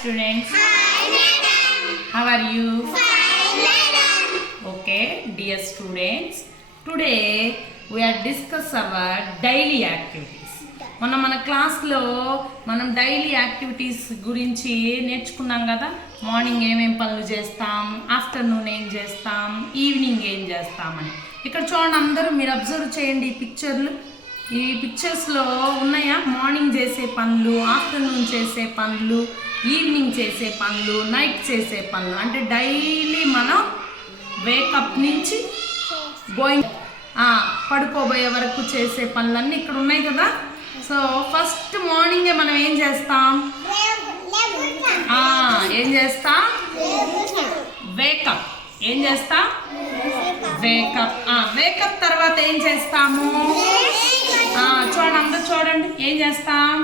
students. Hi, madam. How are you? Fine, madam. Okay, dear students. Today we are discuss our daily activities. మన క్లాస్లో మనం daily activities గురించి నేర్చుకున్నాం కదా. Morning ఏమేం పనులు చేస్తాం, ఆఫ్టర్నూన్ ఏం చేస్తాం, ఈవినింగ్ ఏం చేస్తామని. ఇక్కడ చూడండి, అందరూ మీరు అబ్జర్వ్ చేయండి ఈ పిక్చర్లు. ఈ పిక్చర్స్లో ఉన్నాయా మార్నింగ్ చేసే పనులు, ఆఫ్టర్నూన్ చేసే పనులు, ఈవినింగ్ చేసే పనులు, నైట్ చేసే పనులు. అంటే డైలీ మనం వేకప్ నుంచి గోయింగ్ పడుకోబోయే వరకు చేసే పనులన్నీ ఇక్కడ ఉన్నాయి కదా. సో ఫస్ట్ మార్నింగే మనం ఏం చేస్తాం, వేకప్. ఏం చేస్తాం, వేకప్. వేకప్ తర్వాత ఏం చేస్తాము, చూడండి అందరూ చూడండి, ఏం చేస్తాం,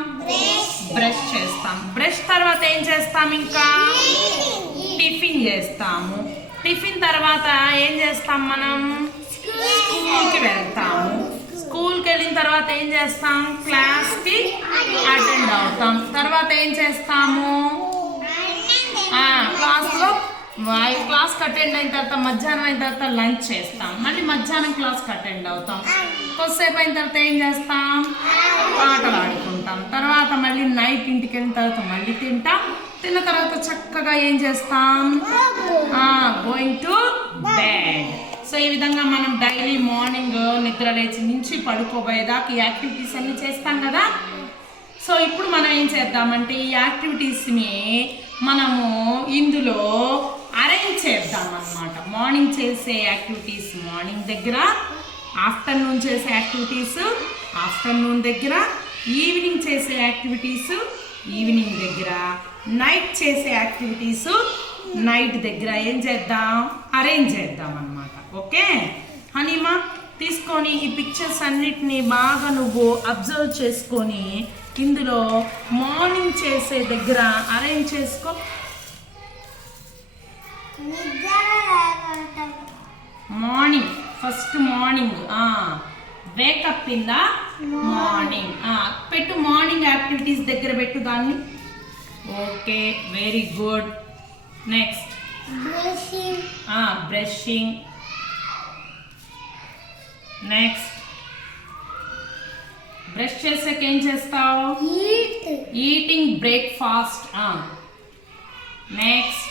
బ్రష్ చేస్తాం. బ్రష్ తర్వాత ఏం చేస్తాం, ఇంకా టిఫిన్ చేస్తాము. టిఫిన్ తర్వాత ఏం చేస్తాం, మనం స్కూల్కి వెళ్తాము. స్కూల్కి వెళ్ళిన తర్వాత ఏం చేస్తాం, క్లాస్కి అటెండ్ అవుతాం. తర్వాత ఏం చేస్తాము, క్లాస్కి అటెండ్ అయిన తర్వాత మధ్యాహ్నం అయిన తర్వాత లంచ్ చేస్తాం. మళ్ళీ మధ్యాహ్నం క్లాస్కి అటెండ్ అవుతాం. కొద్దిసేపు అయిన తర్వాత ఏం చేస్తాం, ఆటలు ఆడుకుంటాం. తర్వాత మళ్ళీ నైట్ ఇంటికి వెళ్ళిన తర్వాత మళ్ళీ తింటాం. తిన్న తర్వాత చక్కగా ఏం చేస్తాం, గోయింగ్ టు బెడ్. సో ఈ విధంగా మనం డైలీ మార్నింగ్ నిద్ర లేచి నుంచి పడుకోబోయేదాకా ఈ యాక్టివిటీస్ అన్ని చేస్తాం కదా. సో ఇప్పుడు మనం ఏం చేద్దామంటే ఈ యాక్టివిటీస్ని మనము ఇందులో అరేంజ్ చేద్దాం అన్నమాట. మార్నింగ్ చేసే యాక్టివిటీస్ మార్నింగ్ దగ్గర, ఆఫ్టర్నూన్ చేసే యాక్టివిటీస్ ఆఫ్టర్నూన్ దగ్గర, ఈవినింగ్ చేసే యాక్టివిటీస్ ఈవినింగ్ దగ్గర, నైట్ చేసే యాక్టివిటీస్ నైట్ దగ్గర ఏం చేద్దాం, అరేంజ్ చేద్దాం అన్నమాట. ఓకే హనీమా, తీసుకొని ఈ పిక్చర్స్ అన్నిటినీ బాగా నువ్వు అబ్జర్వ్ చేసుకొని ఇందులో మార్నింగ్ చేసే దగ్గర అరేంజ్ చేసుకో. Morning, first morning wake up in the morning పెట్టు. మార్నింగ్ యాక్టివిటీస్ దగ్గర పెట్టు దాన్ని. Okay, very good. Next brushing. Next brush చేసాక ఏం చేస్తావు, eating breakfast. Next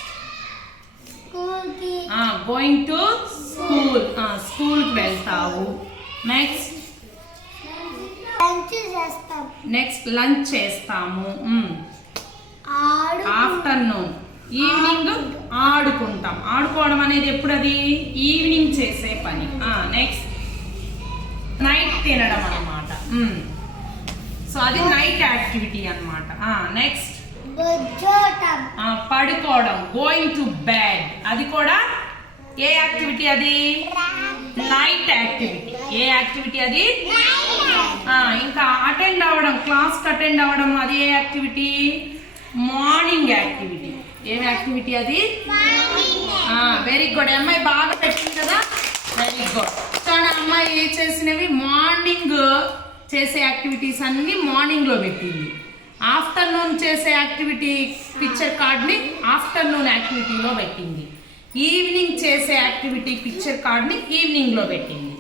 going to school, స్కూల్కి వెళ్తావు. నెక్స్ట్ లంచ్ చేస్తాము. ఆఫ్టర్నూన్, ఈవినింగ్ ఆడుకుంటాం. ఆడుకోవడం అనేది ఎప్పుడు, అది ఈవినింగ్ చేసే పని. నెక్స్ట్ నైట్ తినడం అన్నమాట. సో అది నైట్ యాక్టివిటీ అన్నమాట. నెక్స్ట్ పడుకోవడం, గోయింగ్ టు బెడ్. అది కూడా ఏ యాక్టివిటీ, అది నైట్ యాక్టివిటీ. ఏ యాక్టివిటీ అది, ఇంకా అటెండ్ అవ్వడం, క్లాస్కి అటెండ్ అవ్వడం, అది ఏ యాక్టివిటీ, మార్నింగ్ యాక్టివిటీ. ఏం యాక్టివిటీ అది, వెరీ గుడ్. అమ్మాయి బాగా పెట్టింది కదా, వెరీ గుడ్. కానీ అమ్మాయి చేసినవి మార్నింగ్ చేసే యాక్టివిటీస్ అన్ని మార్నింగ్ లో పెట్టింది. ఆఫ్టర్నూన్ చేసే యాక్టివిటీ పిక్చర్ కార్డ్ని ఆఫ్టర్నూన్ యాక్టివిటీలో పెట్టింది. ఈవినింగ్ చేసే యాక్టివిటీ పిక్చర్ కార్డ్ని ఈవినింగ్ లో పెట్టింది.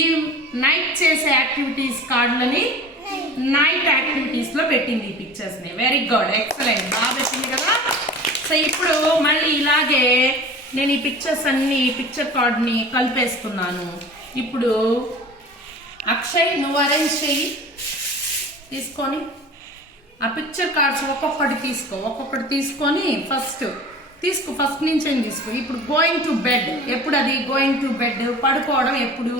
ఈ నైట్ చేసే యాక్టివిటీస్ కార్డులని నైట్ యాక్టివిటీస్ లో పెట్టింది ఈ పిక్చర్స్ ని. వెరీ గుడ్, ఎక్సలెంట్, బాగా పెట్టింది కదా. సో ఇప్పుడు మళ్ళీ ఇలాగే నేను ఈ పిక్చర్స్ అన్ని పిక్చర్ కార్డ్ని కలిపేస్తున్నాను. ఇప్పుడు అక్షయ్ నువ్వు అరేంజ్ చెయ్యి. తీసుకొని ఆ పిక్చర్ కార్డ్స్ ఒక్కొక్కటి తీసుకొని ఫస్ట్ నుంచి తీసుకో. ఇప్పుడు గోయింగ్ టు బెడ్, ఎప్పుడు అది గోయింగ్ టు బెడ్, పడుకోవడం ఎప్పుడు,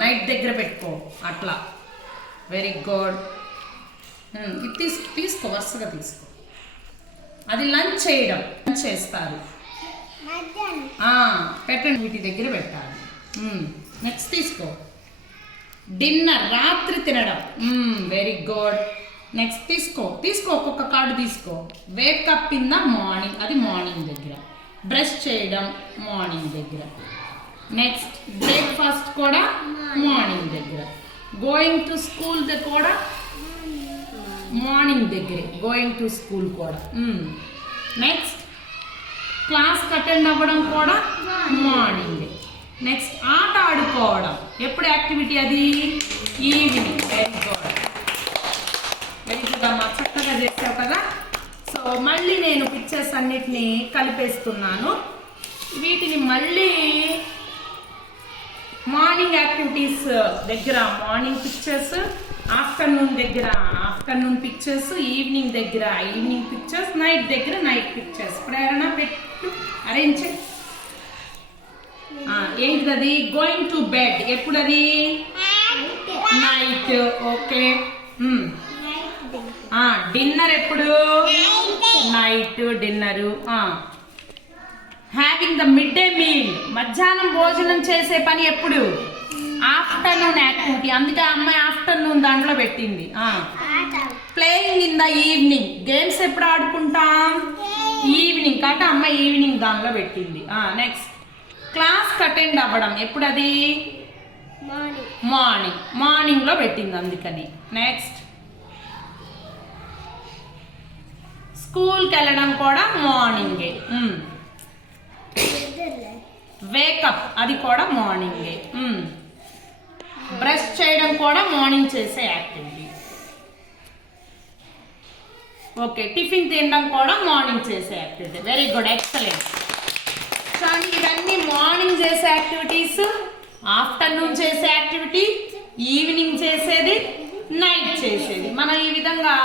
నైట్ దగ్గర పెట్టుకో అట్లా. Very good. ఇది తీసుకో వరుసగా తీసుకో. అది లంచ్ చేయడం, లంచ్ చేస్తారు, పెట్టండి, వీటి దగ్గర పెట్టాలి. నెక్స్ట్ తీసుకో, డిన్నర్, రాత్రి తినడం. Very good. నెక్స్ట్ తీసుకో ఒక్కొక్క కార్డు తీసుకో. వేకప్ ఇన్ ద మార్నింగ్, అది మార్నింగ్ దగ్గర. బ్రష్ చేయడం మార్నింగ్ దగ్గర. నెక్స్ట్ బ్రేక్ఫాస్ట్ కూడా మార్నింగ్ దగ్గర. గోయింగ్ టు స్కూల్ కూడా మార్నింగ్ దగ్గరే గోయింగ్ టు స్కూల్ కూడా. నెక్స్ట్ క్లాస్ అటెండ్ అవ్వడం కూడా మార్నింగ్. నెక్స్ట్ ఆట ఆడుకోవడం ఎప్పుడు యాక్టివిటీ అది? Evening. Very good, very good అమ్మా, చక్కగా చేసావు కదా. సో మళ్ళీ నేను పిక్చర్స్ అన్నిటినీ కలిపేస్తున్నాను. వీటిని మళ్ళీ మార్నింగ్ యాక్టివిటీస్ దగ్గర మార్నింగ్ పిక్చర్స్, ఆఫ్టర్నూన్ దగ్గర ఆఫ్టర్నూన్ పిక్చర్స్, ఈవినింగ్ దగ్గర ఈవినింగ్ పిక్చర్స్, నైట్ దగ్గర నైట్ పిక్చర్స్. ప్రేరణ పెట్టు, అరేంజ్. ఏంటిది? గోయింగ్ టు బెడ్ ఎప్పుడు అది? నైట్. ఓకే. డిన్నర్ ఎప్పుడు? Night dinner. Having the mid day meal మధ్యాహ్నం భోజనం చేసే పని ఎప్పుడు? ఆఫ్టర్నూన్ యాక్టివిటీ, అందుకే అమ్మాయి ఆఫ్టర్నూన్ దాంట్లో పెట్టింది. Playing in the evening games ఎప్పుడు ఆడుకుంటాం? ఈవినింగ్ కాబట్టి అమ్మాయి ఈవినింగ్ దానిలో పెట్టింది. నెక్స్ట్ క్లాస్ అటెండ్ అవ్వడం ఎప్పుడు అది? మార్నింగ్. మార్నింగ్ లో పెట్టింది అందుకని. నెక్స్ట్ స్కూల్కి వెళ్ళడం కూడా మార్నింగే. వేకప్ అది కూడా మార్నింగే. బ్రష్ చేయడం కూడా మార్నింగ్ చేసే యాక్టివిటీ. ఓకే. టిఫిన్ తినడం కూడా మార్నింగ్ చేసే యాక్టివిటీ. Very good, excellent. కానీ ఇవన్నీ మార్నింగ్ చేసే యాక్టివిటీస్, ఆఫ్టర్నూన్ చేసే యాక్టివిటీ, ఈవినింగ్ చేసేది, నైట్ చేసేది. మనం ఈ విధంగా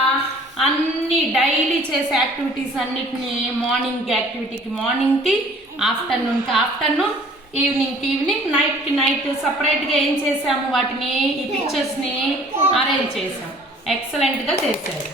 అన్ని డైలీ చేసే యాక్టివిటీస్ అన్నిటిని మార్నింగ్ యాక్టివిటీకి మార్నింగ్కి, ఆఫ్టర్నూన్కి ఆఫ్టర్నూన్, ఈవినింగ్కి ఈవినింగ్, నైట్కి నైట్ సపరేట్గా ఏం చేసాము? వాటిని ఈ పిక్చర్స్ని అరేంజ్ చేసాం. ఎక్సలెంట్గా చేశారు.